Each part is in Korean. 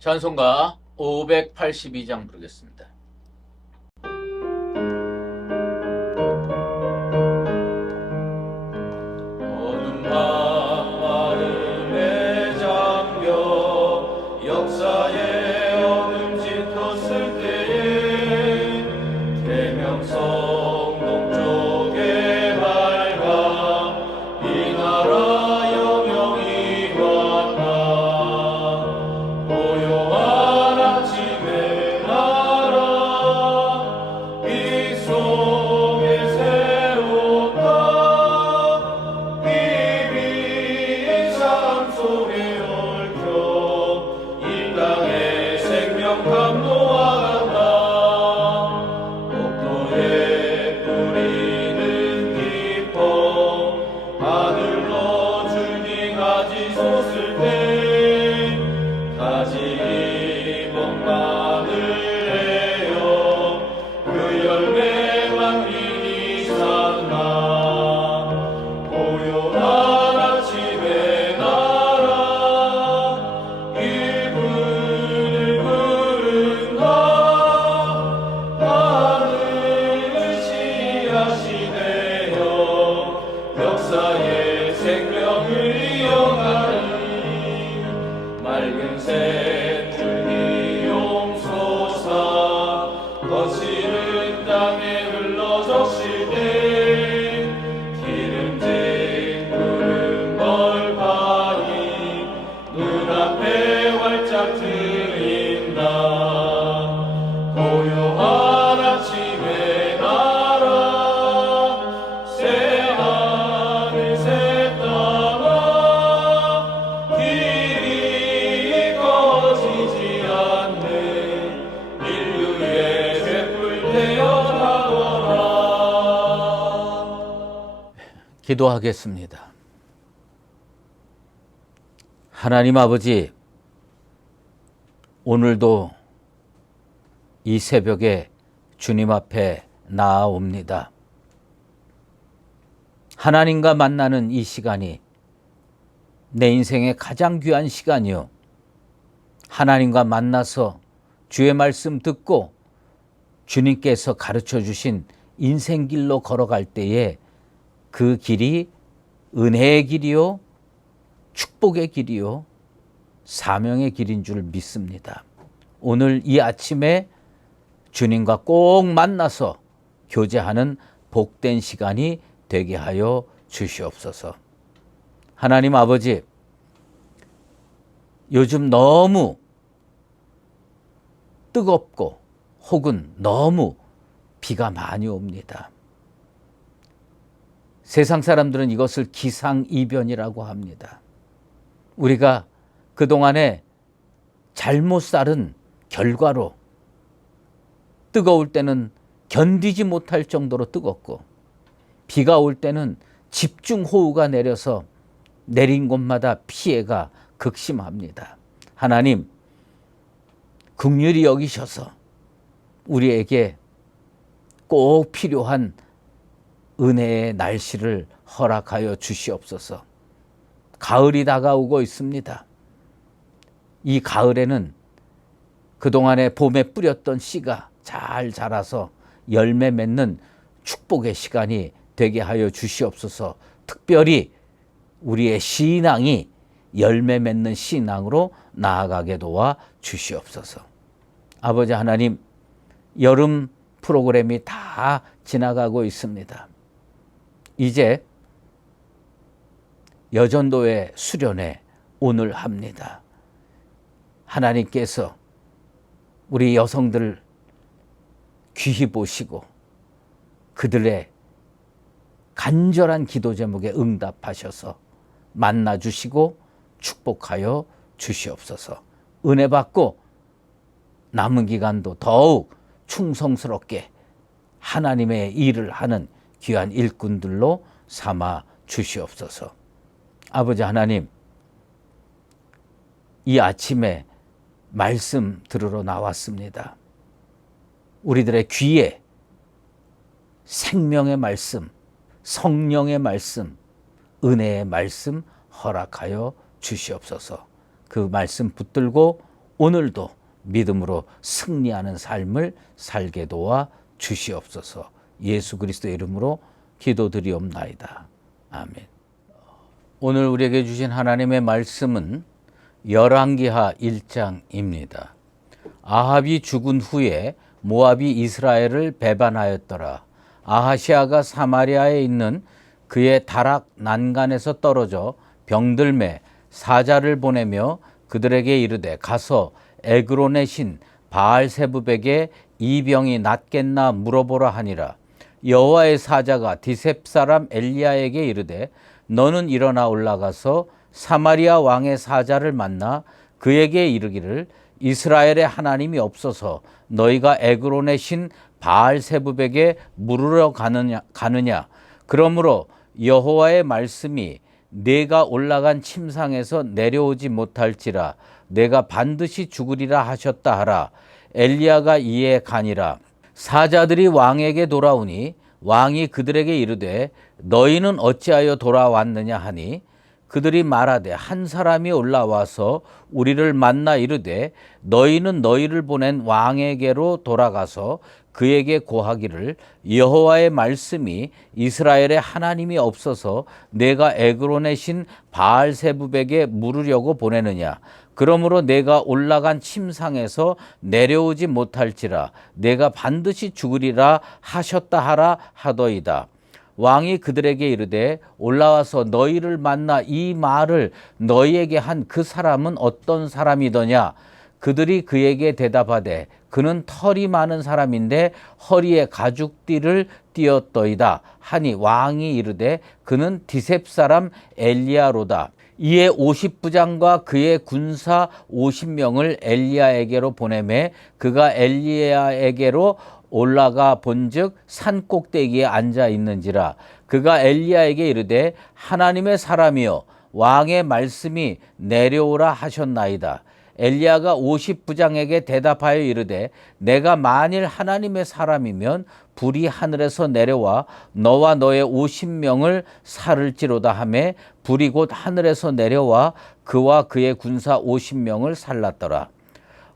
찬송가 582장 부르겠습니다. 어둠 밤 마음에 잠겨 역사의 어둠 짙었을 때에 계명성 동쪽에 밝아 이 나라 여명이 왔다. 고요한 아침의 나라 빛 속에 새롭다. 비비 삶 속에 얽혀 이 땅의 생명 감도와 같다. 복도에 뿌리는 기뻐 하늘로 줄기 가지 솟을 때 가지 멍만을 헤어 그 열매만 이니 샀나. 고요한 아침의 나라 일분을 부른다. 하늘 씨앗이 되어 역사의 생명을 이어가리. 맑은 샘줄기 용솟아 거칠은 땅에 흘러 적실 때 기름진 구름 벌판이 눈앞에 활짝 트인다. 고요한 아침의 나라 새하늘 새 땅아 길이 꺼지지 않는 인류의 횃불 되어가거라. 기도하겠습니다. 하나님 아버지, 오늘도 이 새벽에 주님 앞에 나아옵니다. 하나님과 만나는 이 시간이 내 인생의 가장 귀한 시간이요. 하나님과 만나서 주의 말씀 듣고 주님께서 가르쳐 주신 인생길로 걸어갈 때에 그 길이 은혜의 길이요, 축복의 길이요, 사명의 길인 줄 믿습니다. 오늘 이 아침에 주님과 꼭 만나서 교제하는 복된 시간이 되게 하여 주시옵소서. 하나님 아버지, 요즘 너무 뜨겁고 혹은 너무 비가 많이 옵니다. 세상 사람들은 이것을 기상이변이라고 합니다. 우리가 그동안에 잘못 살은 결과로 뜨거울 때는 견디지 못할 정도로 뜨겁고 비가 올 때는 집중호우가 내려서 내린 곳마다 피해가 극심합니다. 하나님, 긍휼히 여기셔서 우리에게 꼭 필요한 은혜의 날씨를 허락하여 주시옵소서. 가을이 다가오고 있습니다. 이 가을에는 그동안에 봄에 뿌렸던 씨가 잘 자라서 열매 맺는 축복의 시간이 되게 하여 주시옵소서. 특별히 우리의 신앙이 열매 맺는 신앙으로 나아가게 도와 주시옵소서. 아버지 하나님, 여름 프로그램이 다 지나가고 있습니다. 이제 여전도의 수련회 오늘 합니다. 하나님께서 우리 여성들 귀히 보시고 그들의 간절한 기도 제목에 응답하셔서 만나주시고 축복하여 주시옵소서. 은혜 받고 남은 기간도 더욱 충성스럽게 하나님의 일을 하는 귀한 일꾼들로 삼아 주시옵소서. 아버지 하나님, 이 아침에 말씀 들으러 나왔습니다. 우리들의 귀에 생명의 말씀, 성령의 말씀, 은혜의 말씀 허락하여 주시옵소서. 그 말씀 붙들고 오늘도 믿음으로 승리하는 삶을 살게 도와 주시옵소서. 예수 그리스도의 이름으로 기도드리옵나이다. 아멘. 오늘 우리에게 주신 하나님의 말씀은 열왕기하 1장입니다. 아합이 죽은 후에 모압이 이스라엘을 배반하였더라. 아하시아가 사마리아에 있는 그의 다락 난간에서 떨어져 병들매 사자를 보내며 그들에게 이르되 가서 에그론의 신 바알세붑에게 이 병이 낫겠나 물어보라 하니라. 여호와의 사자가 디셉 사람 엘리야에게 이르되 너는 일어나 올라가서 사마리아 왕의 사자를 만나 그에게 이르기를 이스라엘의 하나님이 없어서 너희가 에그론의 신 바알세붑에게 물으러 가느냐. 그러므로 여호와의 말씀이 내가 올라간 침상에서 내려오지 못할지라 내가 반드시 죽으리라 하셨다 하라. 엘리야가 이에 가니라. 사자들이 왕에게 돌아오니 왕이 그들에게 이르되 너희는 어찌하여 돌아왔느냐 하니 그들이 말하되 한 사람이 올라와서 우리를 만나 이르되 너희는 너희를 보낸 왕에게로 돌아가서 그에게 고하기를 여호와의 말씀이 이스라엘의 하나님이 없어서 내가 에그론의 신 바알세붑에게 물으려고 보내느냐. 그러므로 내가 올라간 침상에서 내려오지 못할지라 내가 반드시 죽으리라 하셨다 하라 하더이다. 왕이 그들에게 이르되 올라와서 너희를 만나 이 말을 너희에게 한 그 사람은 어떤 사람이더냐. 그들이 그에게 대답하되 그는 털이 많은 사람인데 허리에 가죽띠를 띠었더이다 하니 왕이 이르되 그는 디셉 사람 엘리야로다. 이에 50부장과 그의 군사 50명을 엘리야에게로 보내매 그가 엘리야에게로 올라가 본즉 산 꼭대기에 앉아 있는지라. 그가 엘리야에게 이르되 하나님의 사람이여 왕의 말씀이 내려오라 하셨나이다. 엘리야가 50부장에게 대답하여 이르되 내가 만일 하나님의 사람이면 불이 하늘에서 내려와 너와 너의 50명을 살을지로다 하매 불이 곧 하늘에서 내려와 그와 그의 군사 50명을 살랐더라.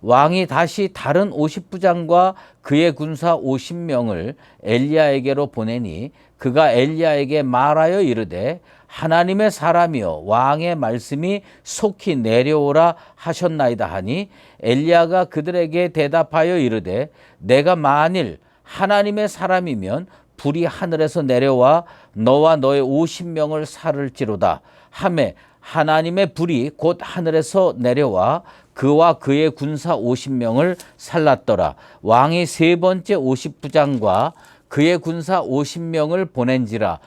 왕이 다시 다른 50부장과 그의 군사 50명을 엘리야에게로 보내니 그가 엘리야에게 말하여 이르되 하나님의 사람이여 왕의 말씀이 속히 내려오라 하셨나이다 하니 엘리야가 그들에게 대답하여 이르되 내가 만일 하나님의 사람이면 불이 하늘에서 내려와 너와 너의 50명을 살을지로다 하매 하나님의 불이 곧 하늘에서 내려와 그와 그의 군사 50명을 살랐더라. 왕이 세 번째 50부장과 그의 군사 50명을 보낸지라.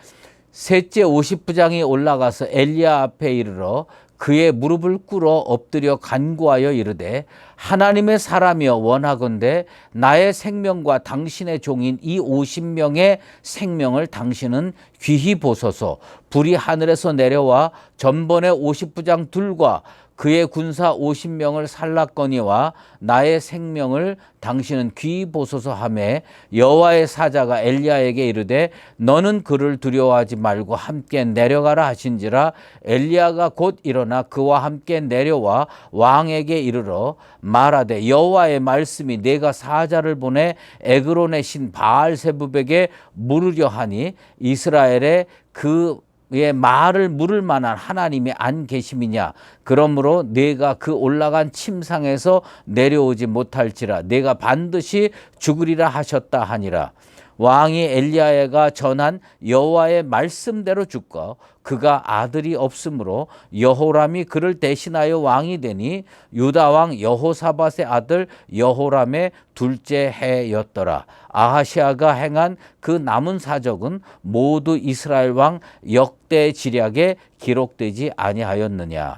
셋째 50부장이 올라가서 엘리야 앞에 이르러 그의 무릎을 꿇어 엎드려 간구하여 이르되 하나님의 사람이여 원하건대 나의 생명과 당신의 종인 이 50명의 생명을 당신은 귀히 보소서. 불이 하늘에서 내려와 전번에 50부장 둘과 그의 군사 50명을 살랐거니와 나의 생명을 당신은 귀히 보소서 하매 여호와의 사자가 엘리야에게 이르되 너는 그를 두려워하지 말고 함께 내려가라 하신지라. 엘리야가 곧 일어나 그와 함께 내려와 왕에게 이르러 말하되 여호와의 말씀이 내가 사자를 보내 에그론의 신 바알세붑에게 물으려 하니 이스라엘의 그의 말을 물을 만한 하나님이 안 계심이냐. 그러므로 내가 그 올라간 침상에서 내려오지 못할지라 내가 반드시 죽으리라 하셨다 하니라. 왕이 엘리야가 전한 여호와의 말씀대로 죽고 그가 아들이 없으므로 여호람이 그를 대신하여 왕이 되니 유다 왕 여호사밧의 아들 여호람의 둘째 해였더라. 아하시아가 행한 그 남은 사적은 모두 이스라엘 왕 역대 지략에 기록되지 아니하였느냐.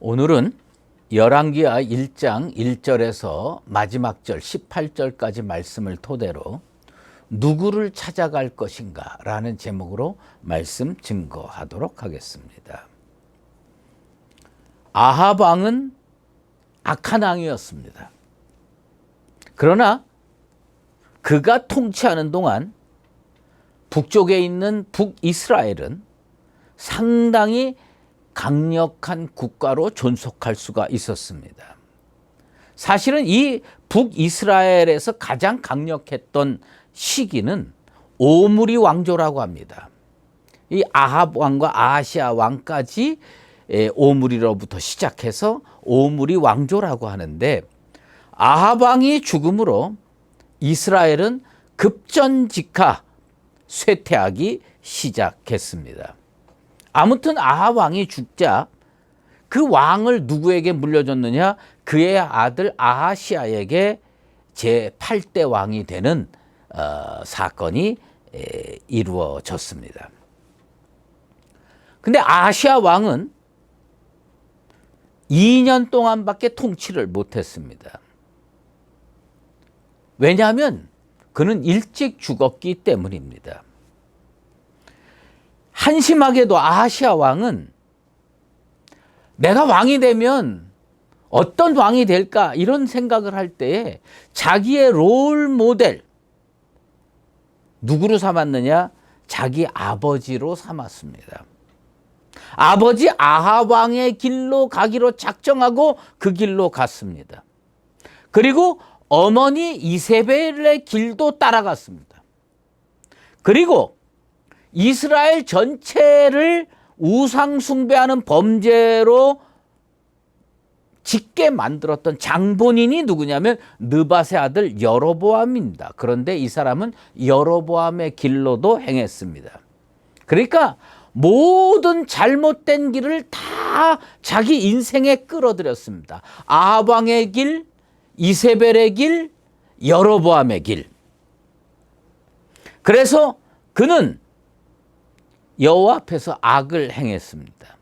오늘은 열왕기하 1장 1절에서 마지막 절 18절까지 말씀을 토대로 누구를 찾아갈 것인가 라는 제목으로 말씀 증거하도록 하겠습니다. 아합 왕은 악한 왕이었습니다. 그러나 그가 통치하는 동안 북쪽에 있는 북이스라엘은 상당히 강력한 국가로 존속할 수가 있었습니다. 사실은 이 북이스라엘에서 가장 강력했던 시기는 오므리 왕조라고 합니다. 이 아합 왕과 아하시아 왕까지 오므리로부터 시작해서 오므리 왕조라고 하는데, 아합 왕이 죽음으로 이스라엘은 급전직하 쇠퇴하기 시작했습니다. 아무튼 아합 왕이 죽자 그 왕을 누구에게 물려줬느냐? 그의 아들 아하시아에게 제8대 왕이 되는 사건이 이루어졌습니다. 근데 아하시아 왕은 2년 동안밖에 통치를 못했습니다. 왜냐하면 그는 일찍 죽었기 때문입니다. 한심하게도 아하시아 왕은 내가 왕이 되면 어떤 왕이 될까 이런 생각을 할 때에 자기의 롤 모델 누구로 삼았느냐? 자기 아버지로 삼았습니다. 아버지 아합 왕의 길로 가기로 작정하고 그 길로 갔습니다. 그리고 어머니 이세벨의 길도 따라갔습니다. 그리고 이스라엘 전체를 우상 숭배하는 범죄로 짓게 만들었던 장본인이 누구냐면 느밧의 아들 여로보암입니다. 그런데 이 사람은 여로보암의 길로도 행했습니다. 그러니까 모든 잘못된 길을 다 자기 인생에 끌어들였습니다. 아합 왕의 길, 이세벨의 길, 여로보암의 길. 그래서 그는 여호와 앞에서 악을 행했습니다.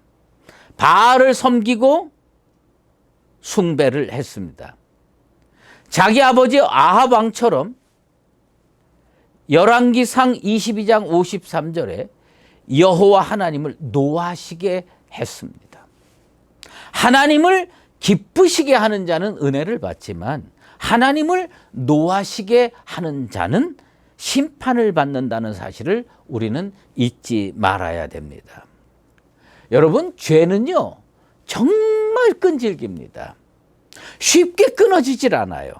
바알을 섬기고 숭배를 했습니다. 자기 아버지 아합 왕처럼 열왕기상 22장 53절에 여호와 하나님을 노하시게 했습니다. 하나님을 기쁘시게 하는 자는 은혜를 받지만 하나님을 노하시게 하는 자는 심판을 받는다는 사실을 우리는 잊지 말아야 됩니다. 여러분, 죄는요 정말 끈질깁니다. 쉽게 끊어지질 않아요.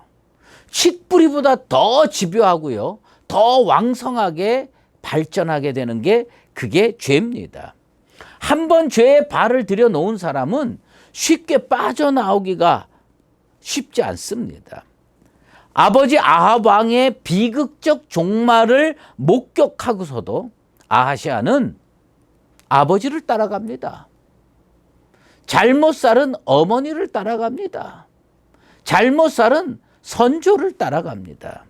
칡뿌리보다 더 집요하고요, 더 왕성하게 발전하게 되는 게 그게 죄입니다. 한번 죄에 발을 들여놓은 사람은 쉽게 빠져나오기가 쉽지 않습니다. 아버지 아합 왕의 비극적 종말을 목격하고서도 아하시아는 아버지를 따라갑니다. 잘못 살은 어머니를 따라갑니다. 잘못 살은 선조를 따라갑니다.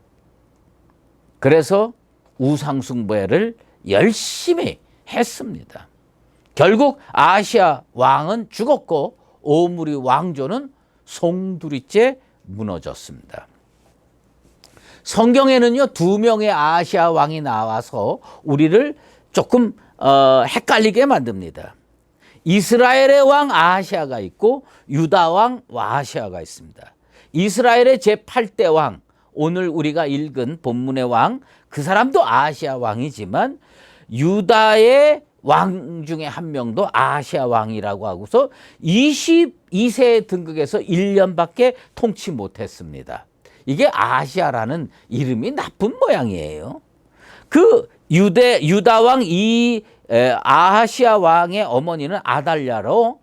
그래서 우상숭배를 열심히 했습니다. 결국 아하시아 왕은 죽었고 오므리 왕조는 송두리째 무너졌습니다. 성경에는요 2명의 아하시아 왕이 나와서 우리를 조금 헷갈리게 만듭니다. 이스라엘의 왕 아하시아가 있고 유다 왕 아하시아가 있습니다. 이스라엘의 제8대 왕, 오늘 우리가 읽은 본문의 왕, 그 사람도 아하시아 왕이지만 유다의 왕 중에 한 명도 아하시아 왕이라고 하고서 22세 등극에서 1년밖에 통치 못했습니다. 이게 아하시아라는 이름이 나쁜 모양이에요. 그 유다 왕 아하시아 왕의 어머니는 아달랴로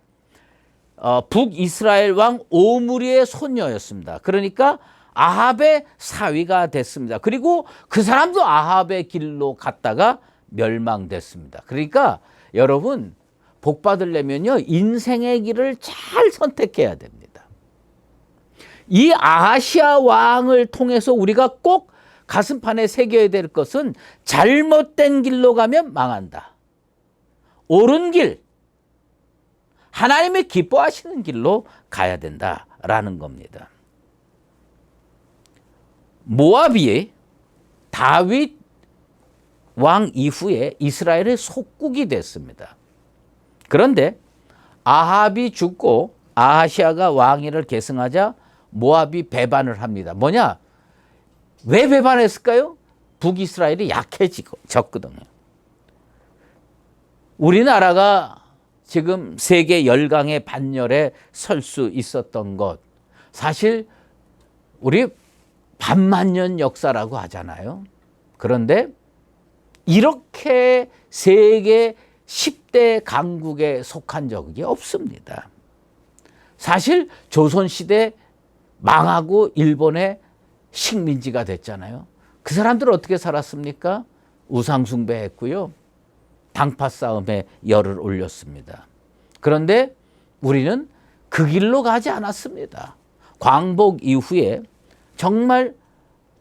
북이스라엘 왕 오므리의 손녀였습니다. 그러니까 아합의 사위가 됐습니다. 그리고 그 사람도 아합의 길로 갔다가 멸망됐습니다. 그러니까 여러분, 복 받으려면요 인생의 길을 잘 선택해야 됩니다. 이 아하시아 왕을 통해서 우리가 꼭 가슴판에 새겨야 될 것은 잘못된 길로 가면 망한다. 옳은 길, 하나님이 기뻐하시는 길로 가야 된다라는 겁니다. 모압이 다윗 왕 이후에 이스라엘의 속국이 됐습니다. 그런데 아합이 죽고 아하시아가 왕위를 계승하자 모압이 배반을 합니다. 뭐냐? 왜 배반했을까요? 북이스라엘이 약해졌거든요. 우리나라가 지금 세계 열강의 반열에 설 수 있었던 것, 사실 우리 반만년 역사라고 하잖아요. 그런데 이렇게 세계 10대 강국에 속한 적이 없습니다. 사실 조선시대 망하고 일본의 식민지가 됐잖아요. 그 사람들 어떻게 살았습니까? 우상숭배했고요. 당파 싸움에 열을 올렸습니다. 그런데 우리는 그 길로 가지 않았습니다. 광복 이후에 정말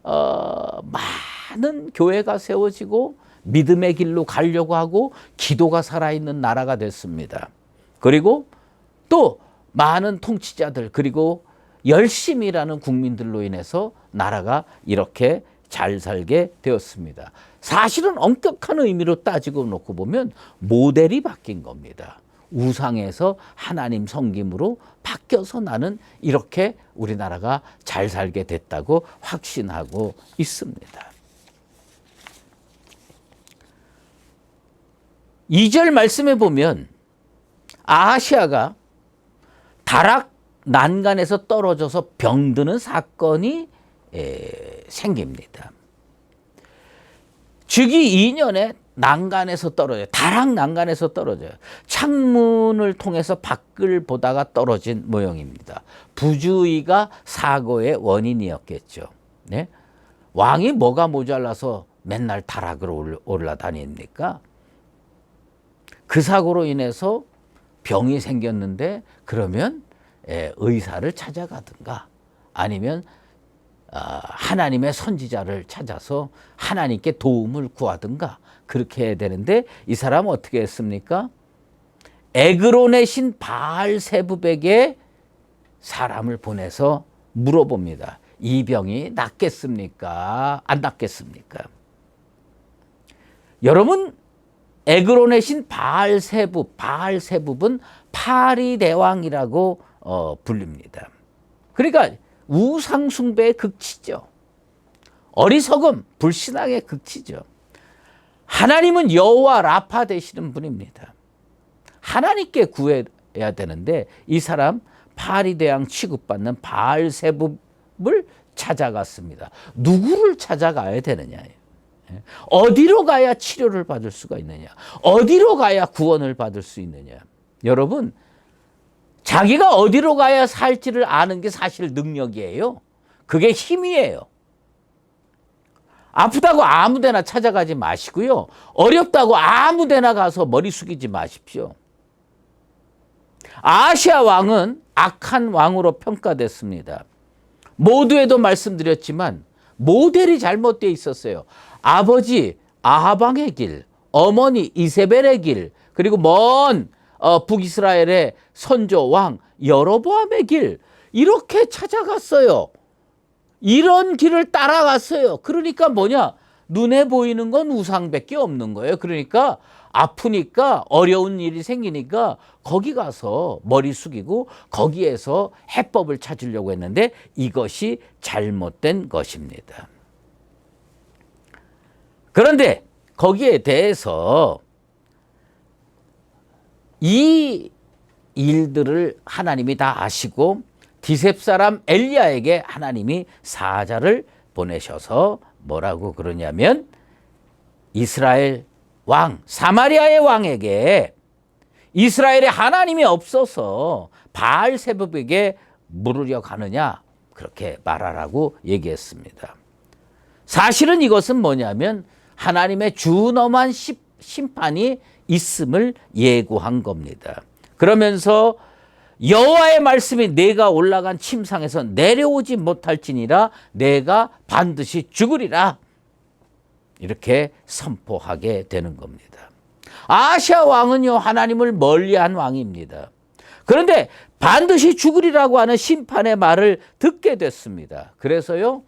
많은 교회가 세워지고 믿음의 길로 가려고 하고 기도가 살아있는 나라가 됐습니다. 그리고 또 많은 통치자들 그리고 열심히 일하는 국민들로 인해서 나라가 이렇게 잘 살게 되었습니다. 사실은 엄격한 의미로 따지고 놓고 보면 모델이 바뀐 겁니다. 우상에서 하나님 섬김으로 바뀌어서 나는 이렇게 우리나라가 잘 살게 됐다고 확신하고 있습니다. 2절 말씀에 보면 아하시아가 다락 난간에서 떨어져서 병드는 사건이 생깁니다. 즉위 2년에 난간에서 떨어져요. 다락 난간에서 떨어져요. 창문을 통해서 밖을 보다가 떨어진 모형입니다. 부주의가 사고의 원인이었겠죠. 네? 왕이 뭐가 모자라서 맨날 다락으로 올라다닙니까? 그 사고로 인해서 병이 생겼는데 그러면 의사를 찾아가든가 아니면 하나님의 선지자를 찾아서 하나님께 도움을 구하든가 그렇게 해야 되는데 이 사람은 어떻게 했습니까? 에그론의 신 바알세붑에게 사람을 보내서 물어봅니다. 이 병이 낫겠습니까? 안 낫겠습니까? 여러분 에그론의 신 바알세붑은 파리대왕이라고 불립니다. 그러니까 우상숭배의 극치죠. 어리석음, 불신앙의 극치죠. 하나님은 여호와 라파 되시는 분입니다. 하나님께 구해야 되는데 이 사람 파리대왕 취급받는 바알세붑을 찾아갔습니다. 누구를 찾아가야 되느냐예요. 어디로 가야 치료를 받을 수가 있느냐? 어디로 가야 구원을 받을 수 있느냐? 여러분, 자기가 어디로 가야 살지를 아는 게 사실 능력이에요. 그게 힘이에요. 아프다고 아무 데나 찾아가지 마시고요. 어렵다고 아무 데나 가서 머리 숙이지 마십시오. 아하시아 왕은 악한 왕으로 평가됐습니다. 모두에도 말씀드렸지만 모델이 잘못되어 있었어요. 아버지 아하방의 길, 어머니 이세벨의 길, 그리고 먼 북이스라엘의 선조 왕 여로보암의 길 이렇게 찾아갔어요. 이런 길을 따라갔어요. 그러니까 뭐냐? 눈에 보이는 건 우상밖에 없는 거예요. 그러니까 아프니까 어려운 일이 생기니까 거기 가서 머리 숙이고 거기에서 해법을 찾으려고 했는데 이것이 잘못된 것입니다. 그런데 거기에 대해서 이 일들을 하나님이 다 아시고 디셉 사람 엘리야에게 하나님이 사자를 보내셔서 뭐라고 그러냐면 이스라엘 왕 사마리아의 왕에게 이스라엘에 하나님이 없어서 바알세붑에게 물으려 가느냐 그렇게 말하라고 얘기했습니다. 사실은 이것은 뭐냐면 하나님의 준엄한 심판이 있음을 예고한 겁니다. 그러면서 여호와의 말씀이 내가 올라간 침상에서 내려오지 못할지니라 내가 반드시 죽으리라 이렇게 선포하게 되는 겁니다. 아하시아 왕은요 하나님을 멀리한 왕입니다. 그런데 반드시 죽으리라고 하는 심판의 말을 듣게 됐습니다. 그래서요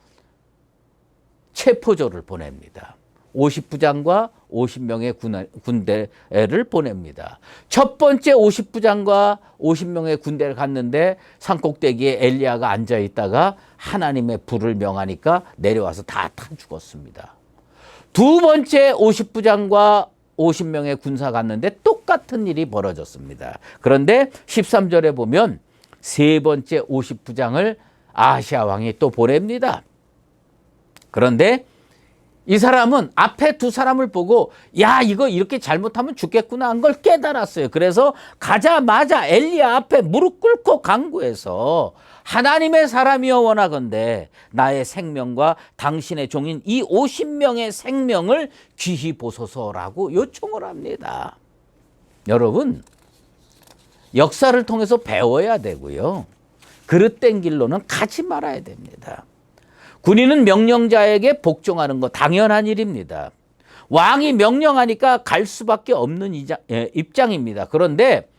체포조를 보냅니다. 50부장과 50명의 군대를 보냅니다. 첫 번째 50부장과 50명의 군대를 갔는데 산꼭대기에 엘리야가 앉아 있다가 하나님의 불을 명하니까 내려와서 다 죽었습니다. 두 번째 50부장과 50명의 군사 갔는데 똑같은 일이 벌어졌습니다. 그런데 13절에 보면 세 번째 50부장을 아하시아 왕이 또 보냅니다. 그런데 이 사람은 앞에 두 사람을 보고 야 이거 이렇게 잘못하면 죽겠구나 한 걸 깨달았어요. 그래서 가자마자 엘리야 앞에 무릎 꿇고 간구해서 하나님의 사람이여 원하건대 나의 생명과 당신의 종인 이 50명의 생명을 귀히 보소서라고 요청을 합니다. 여러분 역사를 통해서 배워야 되고요. 그릇된 길로는 가지 말아야 됩니다. 군인은 명령자에게 복종하는 거 당연한 일입니다. 왕이 명령하니까 갈 수밖에 없는 입장입니다. 그런데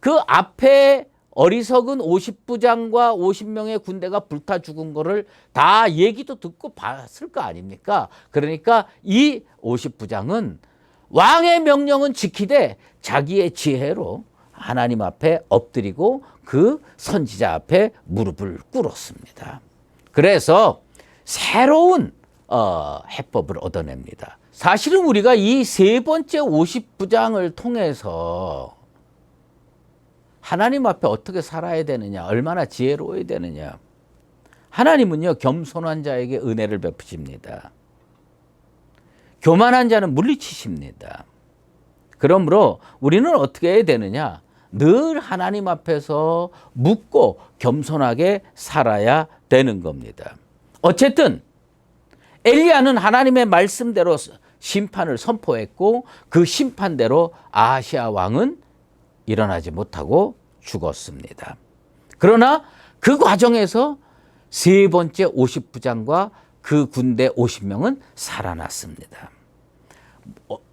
그 앞에 어리석은 50부장과 50명의 군대가 불타 죽은 거를 다 얘기도 듣고 봤을 거 아닙니까? 그러니까 이 50부장은 왕의 명령은 지키되 자기의 지혜로 하나님 앞에 엎드리고 그 선지자 앞에 무릎을 꿇었습니다. 그래서 새로운 해법을 얻어냅니다. 사실은 우리가 이 세 번째 50부장을 통해서 하나님 앞에 어떻게 살아야 되느냐, 얼마나 지혜로워야 되느냐. 하나님은요, 겸손한 자에게 은혜를 베푸십니다. 교만한 자는 물리치십니다. 그러므로 우리는 어떻게 해야 되느냐? 늘 하나님 앞에서 묻고 겸손하게 살아야 되는 겁니다. 어쨌든 엘리야는 하나님의 말씀대로 심판을 선포했고 그 심판대로 아하시아 왕은 일어나지 못하고 죽었습니다. 그러나 그 과정에서 세 번째 50부장과 그 군대 50명은 살아났습니다.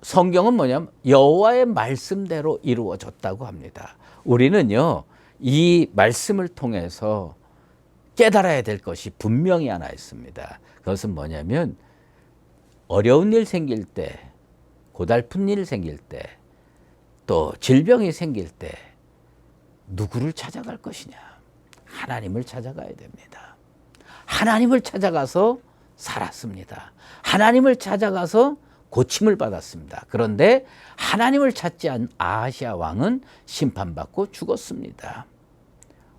성경은 뭐냐면 여호와의 말씀대로 이루어졌다고 합니다. 우리는요, 이 말씀을 통해서 깨달아야 될 것이 분명히 하나 있습니다. 그것은 뭐냐면 어려운 일 생길 때, 고달픈 일 생길 때, 또 질병이 생길 때 누구를 찾아갈 것이냐? 하나님을 찾아가야 됩니다. 하나님을 찾아가서 살았습니다. 하나님을 찾아가서 고침을 받았습니다. 그런데 하나님을 찾지 않은 아하시아 왕은 심판받고 죽었습니다.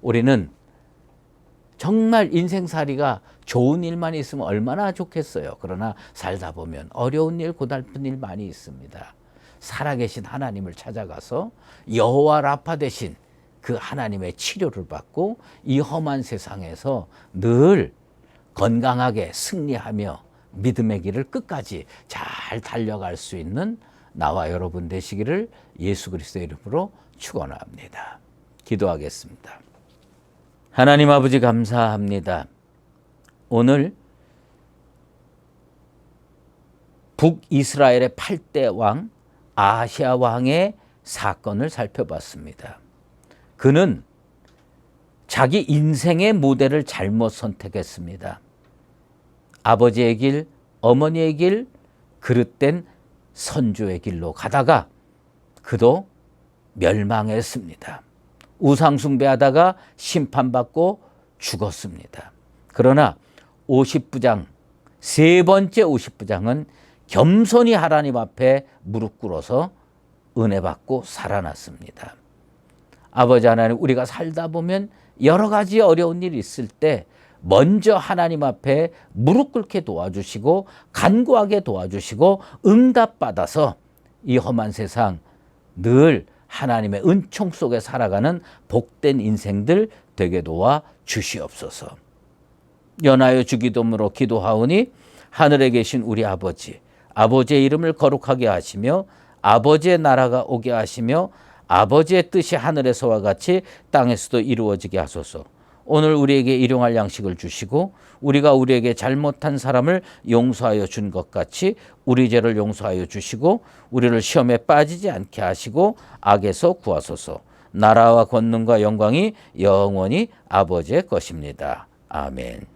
우리는 정말 인생살이가 좋은 일만 있으면 얼마나 좋겠어요. 그러나 살다 보면 어려운 일, 고달픈 일 많이 있습니다. 살아계신 하나님을 찾아가서 여호와 라파 되신 그 하나님의 치료를 받고 이 험한 세상에서 늘 건강하게 승리하며 믿음의 길을 끝까지 잘 달려갈 수 있는 나와 여러분 되시기를 예수 그리스도의 이름으로 축원합니다. 기도하겠습니다. 하나님 아버지 감사합니다. 오늘 북이스라엘의 8대 왕 아하시아 왕의 사건을 살펴봤습니다. 그는 자기 인생의 모델을 잘못 선택했습니다. 아버지의 길, 어머니의 길, 그릇된 선조의 길로 가다가 그도 멸망했습니다. 우상숭배하다가 심판받고 죽었습니다. 그러나 50부장, 세 번째 50부장은 겸손히 하나님 앞에 무릎 꿇어서 은혜 받고 살아났습니다. 아버지 하나님, 우리가 살다 보면 여러 가지 어려운 일이 있을 때 먼저 하나님 앞에 무릎 꿇게 도와주시고 간구하게 도와주시고 응답받아서 이 험한 세상 늘 하나님의 은총 속에 살아가는 복된 인생들 되게 도와 주시옵소서. 연하여 주기도문으로 기도하오니 하늘에 계신 우리 아버지, 아버지의 이름을 거룩하게 하시며 아버지의 나라가 오게 하시며 아버지의 뜻이 하늘에서와 같이 땅에서도 이루어지게 하소서. 오늘 우리에게 일용할 양식을 주시고 우리가 우리에게 잘못한 사람을 용서하여 준 것 같이 우리 죄를 용서하여 주시고 우리를 시험에 빠지지 않게 하시고 악에서 구하소서. 나라와 권능과 영광이 영원히 아버지의 것입니다. 아멘.